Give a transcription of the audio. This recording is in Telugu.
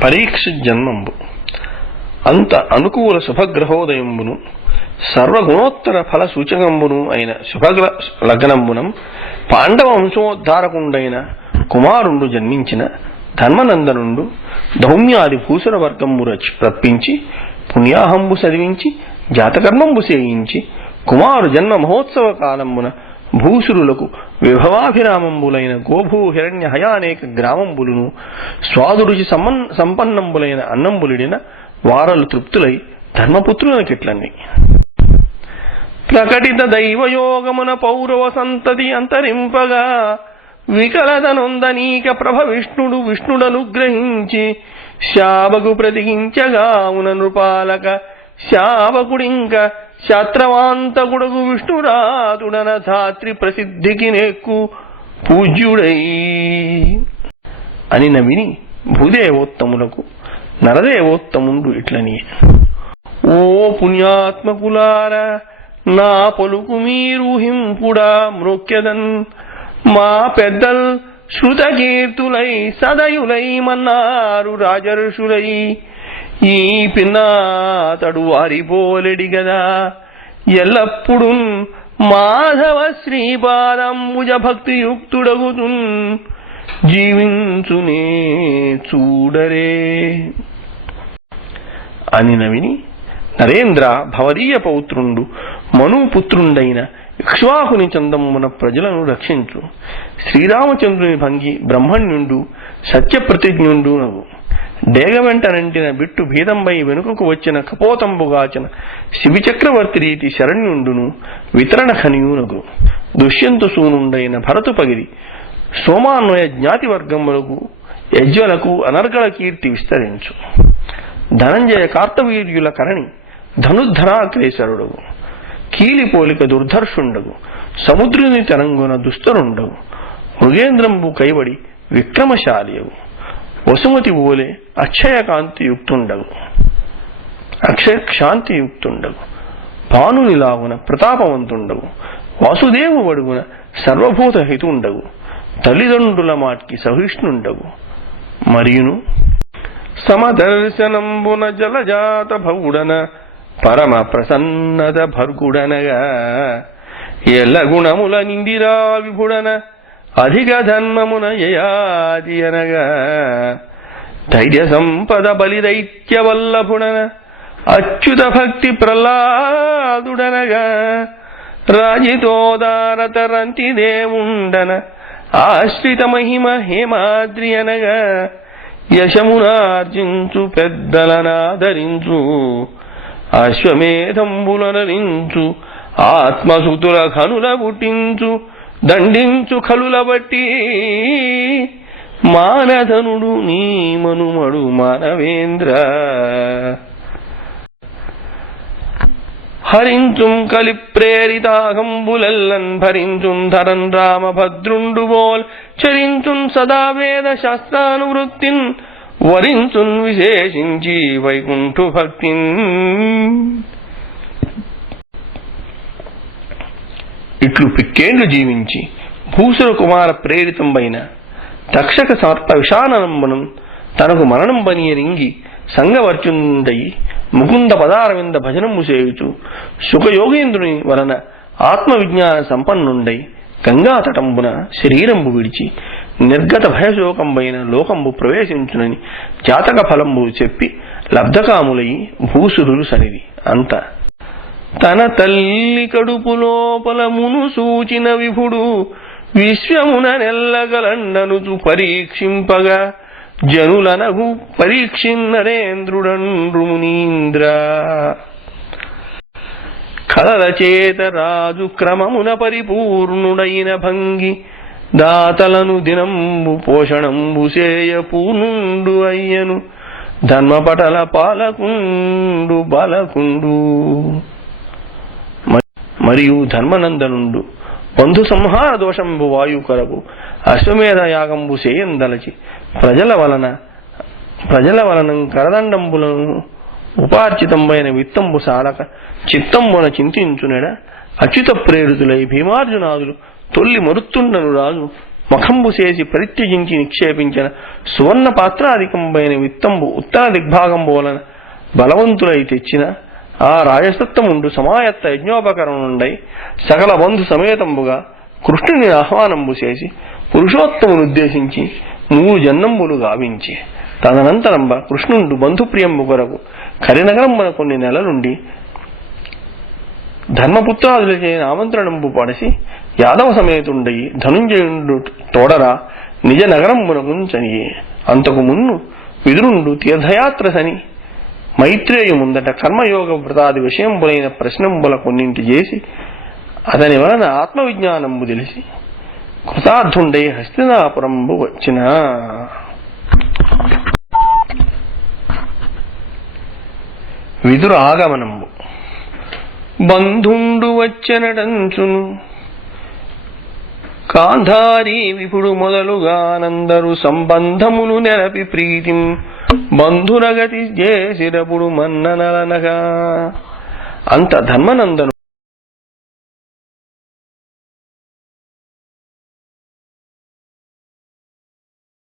పరీక్ష జన్మంబు అంత అనుకూల శుభగ్రహోదయంబును సర్వగుణోత్తర ఫల సూచకంబును అయిన శుభగ్ర లగ్నంబునం పాండవ వంశోద్ధారకుండైన కుమారుండు జన్మించిన ధర్మనందనుండు దౌమ్యాది భూసుర వర్గంబు రప్పించి పుణ్యాహంబు చదివించి జాతకర్మంబు చేయించి కుమారు జన్మ మహోత్సవ కాలంబున భూసురులకు విభవాభిరామంబులైన గోభూ హిరణ్య హయానేక గ్రామంబులను స్వాదురుచి సంపన్నంబులైన అన్నంబులిడిన వారలు తృప్తులై ధర్మపుత్రులకిట్లన్ని ప్రకటిత దైవయోగమున పౌరవ సంతతి అంతరింపగా వికలదనొందనీక ప్రభ విష్ణుడనుగ్రహించి శావకు ప్రతిగించగా ఉన నృపాలక శావకుడింక శాత్రవాంతకుడగు విష్ణురాతుడన ధాత్రి ప్రసిద్ధికి నెక్కు పూజ్యుడై అని నవిని భూదేవోత్తములకు నరదేవోత్తముండు ఇట్లని ఓ పుణ్యాత్మకులార నా పలుకు మీరుహింపుడా మ్రోక్యదన్ మా పెద్దల్ శృతకీర్తులై సదయులై మన్నారు రాజర్షులై ఈ పిన్నాతడు వారిపోలెడి గదా ఎల్లప్పుడూ మాధవ శ్రీపాదంబుజ భక్తియుక్తుడగుతున్ జీవించునే చూడరే అని నవిని నరేంద్ర భవదీయ పౌత్రుండు మనుపుత్రుండైన ఇక్ష్వాకుని చందమున ప్రజలను రక్షించు. శ్రీరామచంద్రుని భంగి బ్రహ్మణ్యుండు సత్యప్రతిజ్ఞుండు నగు డేగ వెంటనంటిన బిట్టు భీదంబై వెనుకకు వచ్చిన కపోతంబుగాచన శిబిచక్రవర్తి రీతి శరణ్యుండును వితరణ ఖనియునగు దుష్యంతు సూనుండైన భరతు పగిరి సోమాన్వయ జ్ఞాతివర్గములకు యజ్వలకు అనర్గళ కీర్తి విస్తరించు. ధనంజయ కార్తవీర్యుల కరణి ధనుద్ధరాగ్రేసరుడగు కీలిపోలిక దుర్ధర్షుండగు సముద్రుని తరంగున దుస్తరుండగు మృగేంద్రంబు కైబడి విక్రమశాలియగు వసుమతి ఓలే అక్షయకాంతియుక్తుండగు అక్షయక్షాంతియుక్తుండగు భానునిలాగున ప్రతాపవంతుండగు వాసుదేవు వడుగున సర్వభూత హితుండగు తల్లిదండ్రుల మాటికి సహిష్ణుండగు మరియును సమదర్శనంబున జలజాత భౌడన పరమ ప్రసన్నత భర్గుడనగా ఎల్ల గుణముల నిందిరా విభుడన అధిక ధర్మమున యయాది అనగా ధైర్య సంపద బలిదైత్య వల్లభుడన అచ్యుత భక్తి ప్రహ్లాదుడనగా రాజితోదారతరంతి దేవుండన ఆశ్రిత మహిమ హేమాద్రి అనగా యశమునార్జించు పెద్దలనాదరించు అశ్వమేధంబులనరించు ఆత్మసుతుల ఖనుల పుట్టించు దండించు ఖలుల బట్టి మానధనుడు నీ మనుమడు మానవేంద్ర హరించుం కలి ప్రేరితాగంబులెల్లన్ భరించుం ధరన్ రామభద్రుండు బోల్ చరించున్ సదా వేద శాస్త్రానువృత్తిన్ వరించున్ విశేషించి వైకుంఠు భక్తిన్ ఇట్లు పిక్కేండ్లు జీవించి భూసుర కుమార ప్రేరితంబైన తక్షక సమర్ప విషాననంబను తనకు మరణం బనియరింగి సంగవర్చుండయి ముకుంద పదారవింద భజనము చేయుచు సుఖయోగేంద్రుని వలన ఆత్మవిజ్ఞాన సంపన్నుండై గంగాతటంబున శరీరంబు విడిచి నిర్గత భయశోకంబైన లోకంబు ప్రవేశించునని జాతక ఫలంబు చెప్పి లబ్ధకాములై భూసురులు సనిది అంత తన తల్లి కడుపు లోపల మును సూచిన విభుడు విశ్వమున నెల్లగలండనుచు పరీక్షింపగా జనులనగు పరీక్షిన్నరేంద్రుడండ్రు మునీంద్ర కలల చేత రాజు క్రమమున పరిపూర్ణుడైన భంగి దాతలను దినంబు పోషణంబు చేయ పూనుండు అయ్యను ధర్మపటల పాలకుండు బాలకుండు మరియు ధర్మనందనుండు బంధు సంహార దోషంబు వాయు కొరకు అశ్వమేధ యాగంబు చేయందలచి ప్రజల వలన కరదండంబులను ఉపార్జితంబైన విత్తంబు సాలక చిత్తంబున చింతించునెడ అచ్యుత ప్రేరితులై భీమార్జునాదులు తొల్లి మరుత్తుండను రాజు ముఖంబు చేసి పరిత్యజించి నిక్షేపించిన సువర్ణ పాత్రాధికంపైన విత్తంబు ఉత్తర దిగ్భాగంబు వలన బలవంతులై తెచ్చిన ఆ రాజసత్తముండు సమాయత్త యజ్ఞోపకరణుండై సకల బంధు సమేతంబుగా కృష్ణుని ఆహ్వానంబు చేసి పురుషోత్తమునుద్దేశించి 3 జన్మంబులు గావించి తదనంతరంబ కృష్ణుండు బంధుప్రియంబు కొరకు కరినగరంబున కొన్ని నెలలుండి ధర్మపుత్రాదులచే ఆమంత్రణంబు పడసి యాదవ సమేతుండయి ధనుంజయుండు తోడరా నిజ నగరంబునకుంచనియే. అంతకు మున్ను విదురుండు తీర్థయాత్రసని మైత్రేయు ముందట కర్మయోగ వ్రతాది విషయంబులైన ప్రశ్నంబుల కొన్నింటి చేసి అతని వలన ఆత్మవిజ్ఞానంబు తెలిసి కృతార్థుండై హస్తినాపురంబు వచ్చిన. విదురు ఆగమనంబు. బంధుండు వచ్చెనటంచును కాంధారి విపుడు మొదలుగానందరు సంబంధములు నెరపి ప్రీతిం బంధురగతి చేసిరపుడు మన్ననలనగా. అంత ధర్మనందనుడు